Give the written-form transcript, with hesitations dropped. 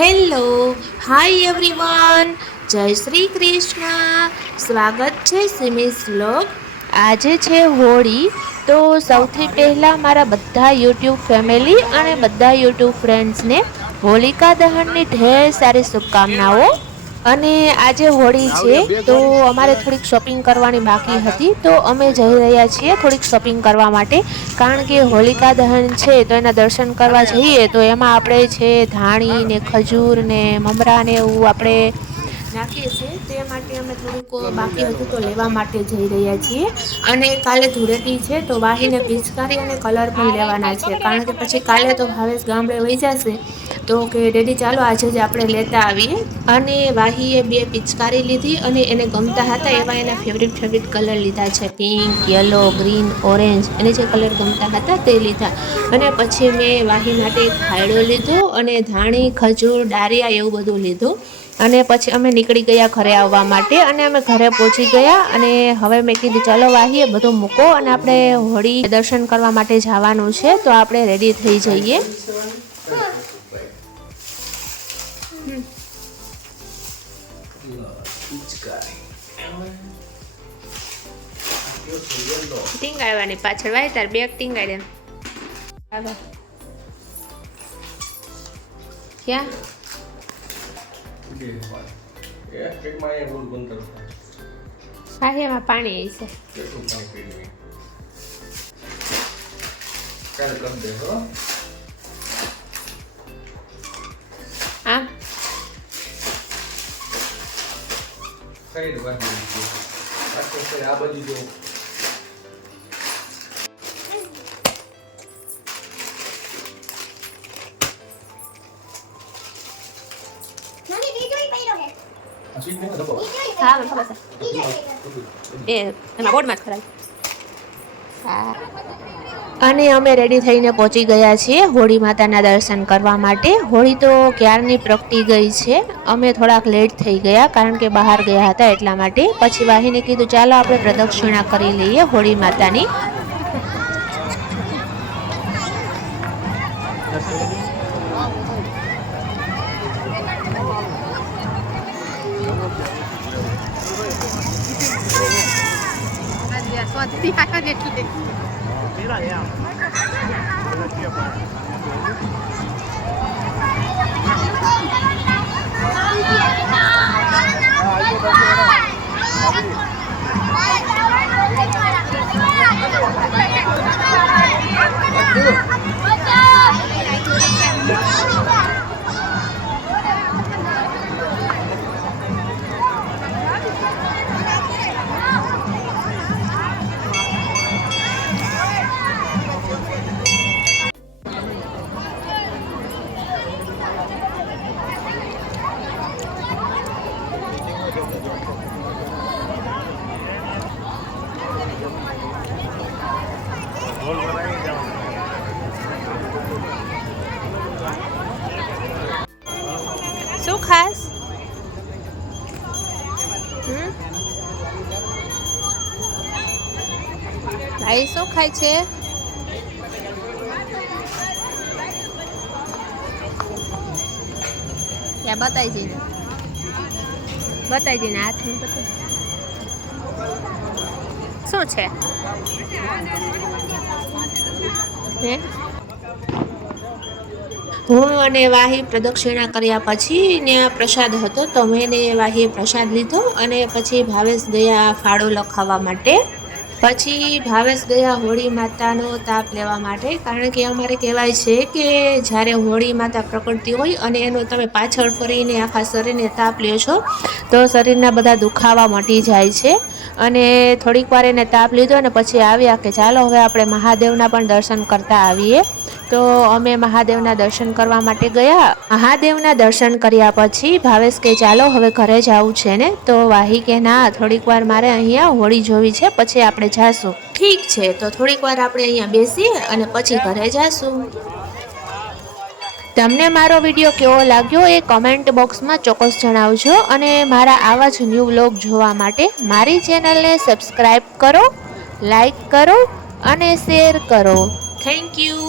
Hello, hi everyone, જય શ્રી કૃષ્ણ. સ્વાગત છે સિમીઝ વ્લોગ. આજે છે હોળી, તો સૌથી પહેલાં મારા બધા યુટ્યુબ ફેમિલી અને બધા યુટ્યુબ ફ્રેન્ડ્સને હોલિકા દહનની ઢેર સારી શુભકામનાઓ. અને આજે હોળી છે તો અમારે થોડીક શોપિંગ કરવાની બાકી હતી, તો અમે જઈ રહ્યા છીએ થોડીક શોપિંગ કરવા માટે. કારણ કે હોલિકા દહન છે તો એના દર્શન કરવા જઈએ તો એમાં આપણે છે ધાણી ને ખજૂર ને મમરા ને એવું આપણે નાખીએ છીએ, તે માટે અમે થોડુંક બાકી હતું તો લેવા માટે જઈ રહ્યા છીએ. અને કાલે ધૂળેટી છે તો વાહીને પિચકારી અને કલર પણ લેવાના છે, કારણ કે પછી કાલે તો ભાવેશ ગામડે વહી જશે તો કે ડેડી ચાલો આજે જ આપણે લેતા આવીએ. અને વાહીએ 2 પિચકારી લીધી અને એને ગમતા હતા એવા એના ફેવરિટ કલર લીધા છે, પિંક, યલો, ગ્રીન, ઓરેન્જ, એને જે કલર ગમતા હતા તે લીધા. અને પછી મેં વાહી માટે એક ખાયડો લીધો અને ધાણી, ખજૂર, ડારિયા એવું બધું લીધું. અને પછી અમે નીકળી ગયા ઘરે આવવા માટે, અને અમે ઘરે પહોંચી ગયા. અને હવે મેં કીધું ચાલો વાહીએ બધું મૂકો અને આપણે હોળી દર્શન કરવા માટે જવાનું છે, તો આપણે રેડી થઈ જઈએ. ટીંગાડવાની પાછળ વાય તાર બેગ ટીંગાડે. ક્યાં એમાં પાણી છે. આમ આ બાજુ જો હા મને ખબર છે, એમાં બોર્ડમાં જ ખરાબ. હા, અને અમે રેડી થઈને પહોંચી ગયા છીએ હોળી માતાના દર્શન કરવા માટે. હોળી તો ક્યારની પ્રગટી ગઈ છે, અમે થોડાક લેટ થઈ ગયા કારણ કે બહાર ગયા હતા એટલા માટે. પછી વાહીને કીધું ચાલો આપણે પ્રદક્ષિણા કરી લઈએ હોળી માતાની. શું ખાસ ભાઈ શું ખાય છે? ત્યાં બતાવી જઈને હાથમાં બતાવી. શું છે હે? હું અને વાહી પ્રદક્ષિણા કર્યા પછી ત્યાં પ્રસાદ હતો તો મેં વાહીએ પ્રસાદ લીધો. અને પછી ભાવેશ ગયા ફાળો લખાવવા માટે. પછી ભાવેશ ગયા હોળી માતાનો તાપ લેવા માટે, કારણ કે અમારે કહેવાય છે કે જ્યારે હોળી માતા પ્રકટતી હોય અને એનો તમે પાછળ ફરીને આખા શરીરને તાપ લ્યો છો તો શરીરના બધા દુખાવા મટી જાય છે. અને થોડીક વાર એને તાપ લીધો અને પછી આવ્યા કે ચાલો હવે આપણે મહાદેવના પણ દર્શન કરતા આવીએ. તો અમે મહાદેવના દર્શન કરવા માટે ગયા. મહાદેવના દર્શન કર્યા પછી ભાવેશ કે ચાલો હવે ઘરે જવું છે ને, તો વાહી કે ના થોડીક વાર મારે અહીંયા હોળી જોવી છે પછી આપણે જાશું. ઠીક છે, તો થોડીક વાર આપણે અહીંયા બેસીએ અને પછી ઘરે જાશું. તમને મારો વિડીયો કેવો લાગ્યો એ કમેન્ટ બોક્સમાં ચોક્કસ જણાવજો. અને મારા આવા જ ન્યૂ વ્લોગ જોવા માટે મારી ચેનલને સબસ્ક્રાઈબ કરો, લાઈક કરો અને શેર કરો. Thank you.